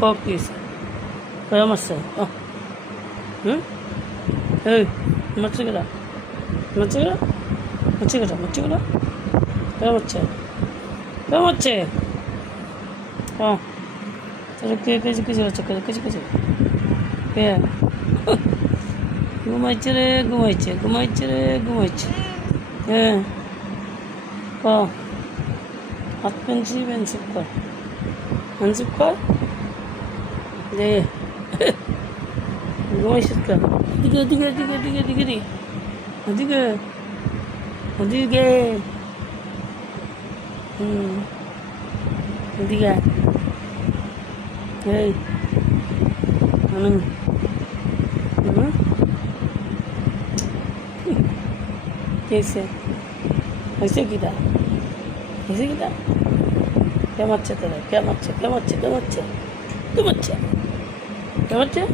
Focus. Vamos a Hey, Machigara. Machigara? Machigara, Machigara? Vamos a Vamos a Oh, ঘুমাইছে রে ঘুমাইছে ঘুমাইছে রে ঘুমাইছে হ্যাঁ ক হাত পেন্সিল কর পেন্সিল কর দে ঘুমাইছিস কেন ওদিকে ওদিকে ওদিকে ওদিকে ওদিকে ওদিকে ওদিকে ওদিকে এই कैसे ऐसे किया ऐसे किया क्या मच्छा तेरा क्या मच्छा क्या मच्छा क्या मच्छा क्या मच्छा क्या मच्छा